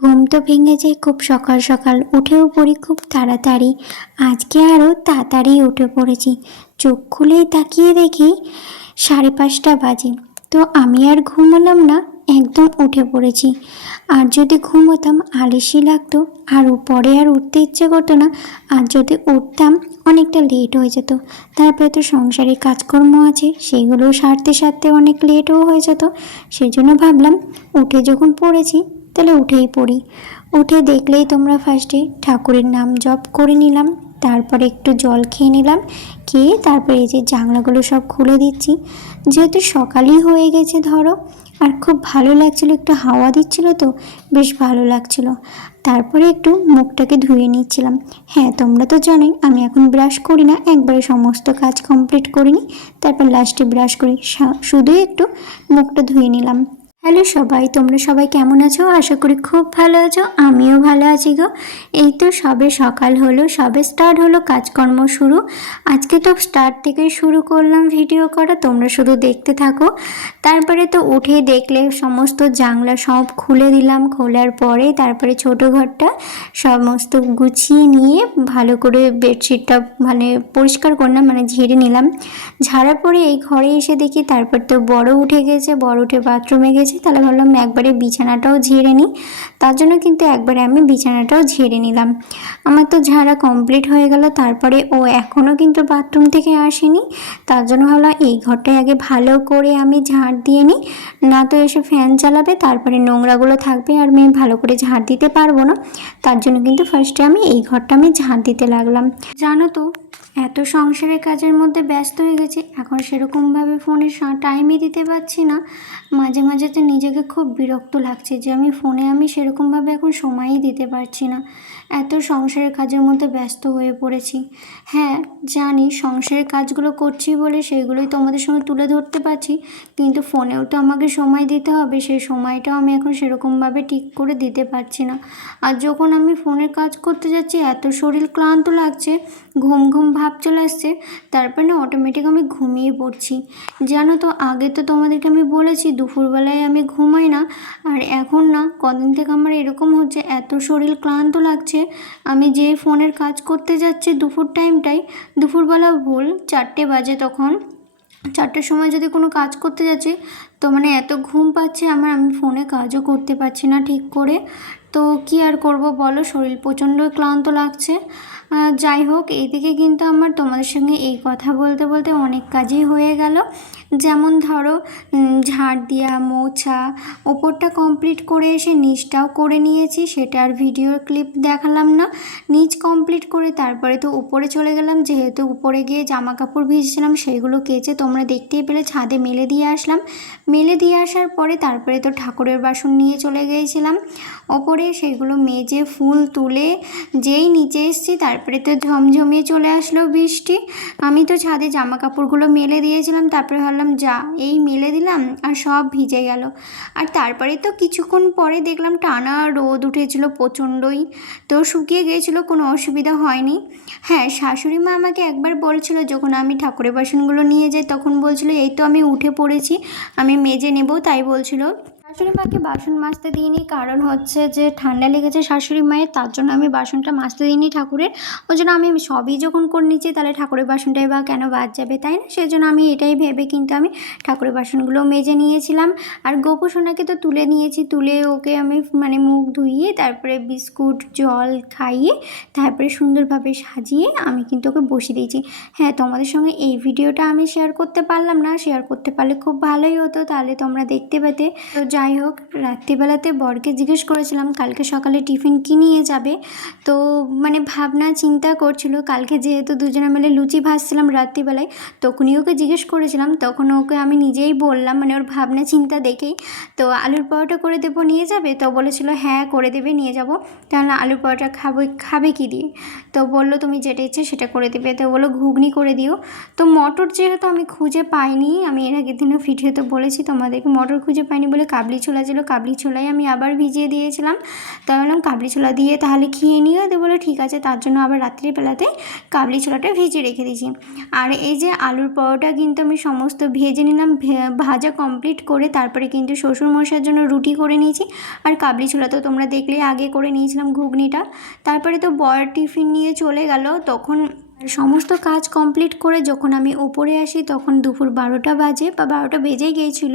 ঘুম তো ভেঙে যায় খুব সকাল সকাল, উঠেও পড়ি খুব তাড়াতাড়ি। আজকে আরও তাড়াতাড়ি উঠে পড়েছি। চোখ খুলেই তাকিয়ে দেখি 5:30 বাজে। তো আমি আর ঘুমালাম না, একদম উঠে পড়েছি। আর যদি ঘুমোতাম আলসি লাগতো, আর পরে আর উঠতে ইচ্ছে করতো না। আর যদি উঠতাম অনেকটা লেট হয়ে যেত। তারপরে তো সংসারে কাজকর্ম আছে, সেগুলো সারতে সারতে অনেক লেটও হয়ে যেত। সেই জন্য ভাবলাম উঠে যখন পড়েছি তাহলে উঠেই পড়ি। উঠে দেখলেই তোমরা ফার্স্টে ঠাকুরের নাম জপ করে নিলাম, তারপরে একটু জল খেয়ে নিলাম। খেয়ে তারপরে এই যে জানলাগুলো সব খুলে দিচ্ছি, যেহেতু সকালই হয়ে গেছে ধরো। আর খুব ভালো লাগছিল, একটু হাওয়া দিচ্ছিল তো বেশ ভালো লাগছিল। তারপরে একটু মুখটাকে ধুয়ে নিচ্ছিলাম। হ্যাঁ, তোমরা তো জানোই আমি এখন ব্রাশ করি না, একবারে সমস্ত কাজ কমপ্লিট করে নিই, তারপর লাস্টে ব্রাশ করি। শুধু একটু মুখটা ধুয়ে নিলাম। হ্যালো সবাই, তোমরা সবাই কেমন আছো? আশা করি খুব ভালো আছো, আমিও ভালো আছি গো। এই তো সবে সকাল হলো, সবে স্টার্ট হলো কাজকর্ম শুরু। আজকে তো স্টার্ট থেকেই শুরু করলাম ভিডিও করা, তোমরা শুধু দেখতে থাকো। তারপরে তো উঠে দেখলে সমস্ত জানলা সব খুলে দিলাম। খোলার পরে তারপরে ছোটো ঘরটা সমস্ত গুছিয়ে নিয়ে ভালো করে বেডশিটটা পরিষ্কার করলাম, ঝেড়ে নিলাম। ঝাড়ার পরে এই ঘরে এসে দেখি তারপর তো বড় উঠে গেছে, বড় উঠে বাথরুমে গেছে। তাহলে ভাবলাম একবারে বিছানাটাও ঝেড়ে নিই, তার জন্য কিন্তু একবারে আমি বিছানাটাও ঝেড়ে নিলাম। আমার তো ঝাড়া কমপ্লিট হয়ে গেল। তারপরে ও এখনও কিন্তু বাথরুম থেকে আসেনি, তার জন্য ভাবলাম এই ঘরটায় আগে ভালো করে আমি ঝাড় দিয়ে নিই, না তো এসে ফ্যান চালাবে, তারপরে নোংরাগুলো থাকবে আর আমি ভালো করে ঝাড় দিতে পারবো না। তার জন্য কিন্তু ফার্স্টে আমি এই ঘরটা আমি ঝাড় দিতে লাগলাম। জানো তো, এত সংসারের কাজের মধ্যে ব্যস্ত হয়ে গেছি, এখন সেরকমভাবে ফোনে টাইমই দিতে পারছি না। মাঝে মাঝে তো নিজেকে খুব বিরক্ত লাগছে যে আমি সেরকমভাবে এখন সময়ই দিতে পারছি না। এত সংসারের কাজের মধ্যে ব্যস্ত হয়ে পড়েছি। হ্যাঁ জানি, সংসারের কাজগুলো করছি বলে সেগুলোই তোমাদের সঙ্গে তুলে ধরতে পারছি, কিন্তু ফোনেও তো আমাকে সময় দিতে হবে, সেই সময়টাও আমি এখন সেরকমভাবে ঠিক করে দিতে পারছি না। আর যখন আমি ফোনের কাজ করতে যাচ্ছি এত শরীর ক্লান্ত লাগছে, ঘুম ঘুম ভাব চলে আসছে, তারপর না অটোমেটিক আমি ঘুমিয়ে পড়ছি। জানো তো, আগে তো তোমাদেরকে আমি বলেছি দুপুরবেলায় আমি ঘুমাই না, আর এখন না কদিন থেকে আমার এরকম হচ্ছে, এত শরীর ক্লান্ত লাগছে। আমি যে ফোনের কাজ করতে যাচ্ছি দুপুর টাইমটাই, দুপুরবেলা ভুল 4টে বাজে, তখন 4টের সময় যদি কোনো কাজ করতে যাচ্ছি তো এত ঘুম পাচ্ছে আমার, আমি ফোনে কাজও করতে পারছি না ঠিক করে। তো কি আর করব বলো, শরীর প্রচণ্ডই ক্লান্ত লাগছে। যাই হোক, এইদিকে কিন্তু আমার তোমাদের সঙ্গে এই কথা বলতে বলতে অনেক কাজই হয়ে গেল। যেমন ধরো ঝাড় দেওয়া, মোছা, ওপরটা কমপ্লিট করে এসে নিচটাও করে নিয়েছি, সেটা আর ভিডিওর ক্লিপ দেখালাম না। নিচ কমপ্লিট করে তারপরে তো উপরে চলে গেলাম, যেহেতু উপরে গিয়ে জামা কাপড় ভিজছিলাম সেইগুলো কেচে তোমরা দেখতেই পেলে ছাদে মেলে দিয়ে আসলাম। মেলে দিয়ে আসার পরে তারপরে তো ঠাকুরের বাসন নিয়ে চলে গিয়েছিলাম ওপরে, সেগুলো মেজে ফুল তুলে যেই নিচে এসেছি তারপরে তো ঝমঝমিয়ে চলে আসলো বৃষ্টি। আমি তো ছাদে জামা কাপড়গুলো মেলে দিয়েছিলাম, তারপরে ভাবলাম যা এই মেলে দিলাম আর সব ভিজে গেল। আর তারপরে তো কিছুক্ষণ পরে দেখলাম টানা রোদ উঠেছিল প্রচণ্ডই, তো শুকিয়ে গিয়েছিলো, কোনো অসুবিধা হয়নি। হ্যাঁ, শাশুড়ি মা আমাকে একবার বলছিল যখন আমি ঠাকুরের বাসনগুলো নিয়ে যাই, তখন বলছিল এই তো আমি উঠে পড়েছি, আমি মেজে নেব, তাই বলছিল। শাশুড়ি মাকে বাসন মাজতে দিইনি, কারণ হচ্ছে যে ঠান্ডা লেগেছে শাশুড়ি মায়ের, তার জন্য আমি বাসনটা মাজতে দিইনি ঠাকুরের। ওই জন্য আমি সবই যখন করে নিচ্ছি তাহলে ঠাকুরের বাসনটাই বা কেন বাদ যাবে, তাই না? সেই জন্য আমি এটাই ভেবে কিন্তু আমি ঠাকুরের বাসনগুলো মেজে নিয়েছিলাম। আর গোপু সোনাকে তো তুলে নিয়েছি, তুলে ওকে আমি মুখ ধুইয়ে তারপরে বিস্কুট জল খাইয়ে তারপরে সুন্দরভাবে সাজিয়ে আমি কিন্তু ওকে বসিয়ে দিয়েছি। হ্যাঁ, তোমাদের সঙ্গে এই ভিডিওটা আমি শেয়ার করতে পারলাম না, শেয়ার করতে পারলে খুব ভালোই হতো, তাহলে তোমরা দেখতে পেতে। তো যাই হোক, রাত্রিবেলাতে বরকে জিজ্ঞেস করেছিলাম কালকে সকালে টিফিন কী নিয়ে যাবে। তো ভাবনা চিন্তা করছিল, কালকে যেহেতু দুজনে মিলে লুচি ভাজছিলাম রাত্রিবেলায়, তখনই ওকে জিজ্ঞেস করেছিলাম, তখন ওকে আমি নিজেই বললাম, ওর ভাবনা চিন্তা দেখেই। তো আলুর পরোটা করে দেবো, নিয়ে যাবে? তো বলেছিল হ্যাঁ করে দেবে, নিয়ে যাব। তাহলে আলুর পরোটা খাবে কি দিয়ে? তো বললো তুমি যেটা ইচ্ছে সেটা করে দেবে। তো বললো ঘুগনি করে দিও। তো মটর যেহেতু আমি খুঁজে পাইনি, আমি এর আগের দিনও ভিডিওতে বলেছি তোমাদেরকে, মটর খুঁজে পাইনি বলে কাবলি কাবলি ছোলা ছিল, কাবলি ছোলাই আমি আবার ভিজিয়ে দিয়েছিলাম। তাই বললাম কাবলি ছোলা দিয়ে তাহলে খেয়ে নিও। তো বলে ঠিক আছে, তার জন্য আবার রাত্রিবেলাতে কাবলি ছোলাটা ভিজিয়ে রেখে দিয়েছি। আর এই যে আলুর পরোটা কিন্তু আমি সমস্ত ভেজে নিলাম, ভাজা কমপ্লিট করে তারপরে কিন্তু শ্বশুরমশাইয়ের জন্য রুটি করে নিয়েছি। আর কাবলি ছোলা তো তোমরা দেখলে আগে করে নিয়েছিলাম ঘুগনিটা। তারপরে তো বর টিফিন নিয়ে চলে গেল। তখন সমস্ত কাজ কমপ্লিট করে যখন আমি উপরে আসি তখন দুপুর 12টা বাজে বা 12টা বেজে গিয়েছিল।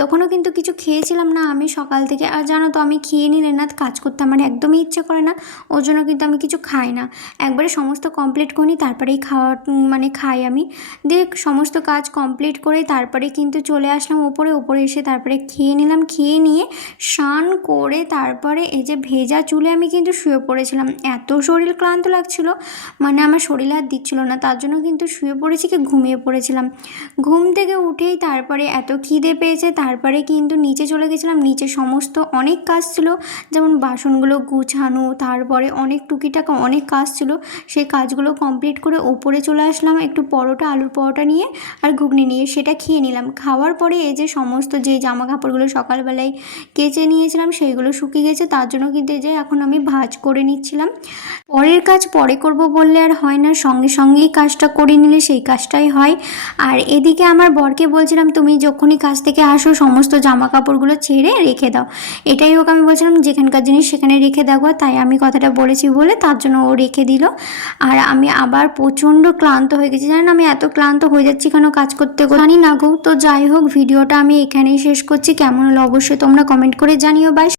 তখনও কিন্তু কিছু খেয়েছিলাম না আমি সকাল থেকে। আর জানো তো আমি খেয়ে নিলে না কাজ করতে আমার একদমই ইচ্ছে করে না, ওর জন্য কিন্তু আমি কিছু খাই না। একবারে সমস্ত কমপ্লিট করি তারপরেই মানে খাই আমি। দিয়ে সমস্ত কাজ কমপ্লিট করে তারপরে কিন্তু চলে আসলাম উপরে এসে তারপরে খেয়ে নিলাম। খেয়ে নিয়ে স্নান করে তারপরে এই যে ভেজা চুলে আমি কিন্তু শুয়ে পড়েছিলাম। এত শরীর ক্লান্ত লাগছিল, মানে আমার শরীর আর দিচ্ছিল না, তার জন্য কিন্তু শুয়ে পড়েছি কি ঘুমিয়ে পড়েছিলাম। ঘুম থেকে উঠেই তারপরে এত খিদে পেয়েছে, তারপরে কিন্তু নিচে চলে গেছিলাম। নিচে সমস্ত অনেক কাজ ছিল, যেমন বাসনগুলো গুছানো, তারপরে অনেক টুকিটাকা অনেক কাজ ছিল। সেই কাজগুলো কমপ্লিট করে ওপরে চলে আসলাম একটু পরোটা, আলুর পরোটা নিয়ে আর ঘুগনি নিয়ে, সেটা খেয়ে নিলাম। খাওয়ার পরে এই যে সমস্ত যে জামা কাপড়গুলো সকালবেলায় কেচে নিয়েছিলাম সেইগুলো শুকিয়ে গেছে, তার জন্য কিন্তু এই যে এখন আমি ভাঁজ করে নিচ্ছিলাম। পরের কাজ পরে করব বললে আর হয় না, সঙ্গে সঙ্গেই কাজটা করে নিলে সেই কাজটাই হয়। আর এদিকে আমার বরকে বলছিলাম তুমি যখনই কাজ থেকে আসো সমস্ত জামা কাপড়গুলো ছেড়ে রেখে দাও। এটাই ওকে আমি বলছিলাম যেখানকার জিনিস সেখানে রেখে দেবো, তাই আমি কথাটা বলেছি বলে তার জন্য ও রেখে দিল। আর আমি আবার প্রচণ্ড ক্লান্ত হয়ে গেছি, জানেন আমি এত ক্লান্ত হয়ে যাচ্ছি কেন কাজ করতে জানি না গো। তো যাই হোক, ভিডিওটা আমি এখানেই শেষ করছি। কেমন হলো অবশ্যই তোমরা কমেন্ট করে জানিও। বাই।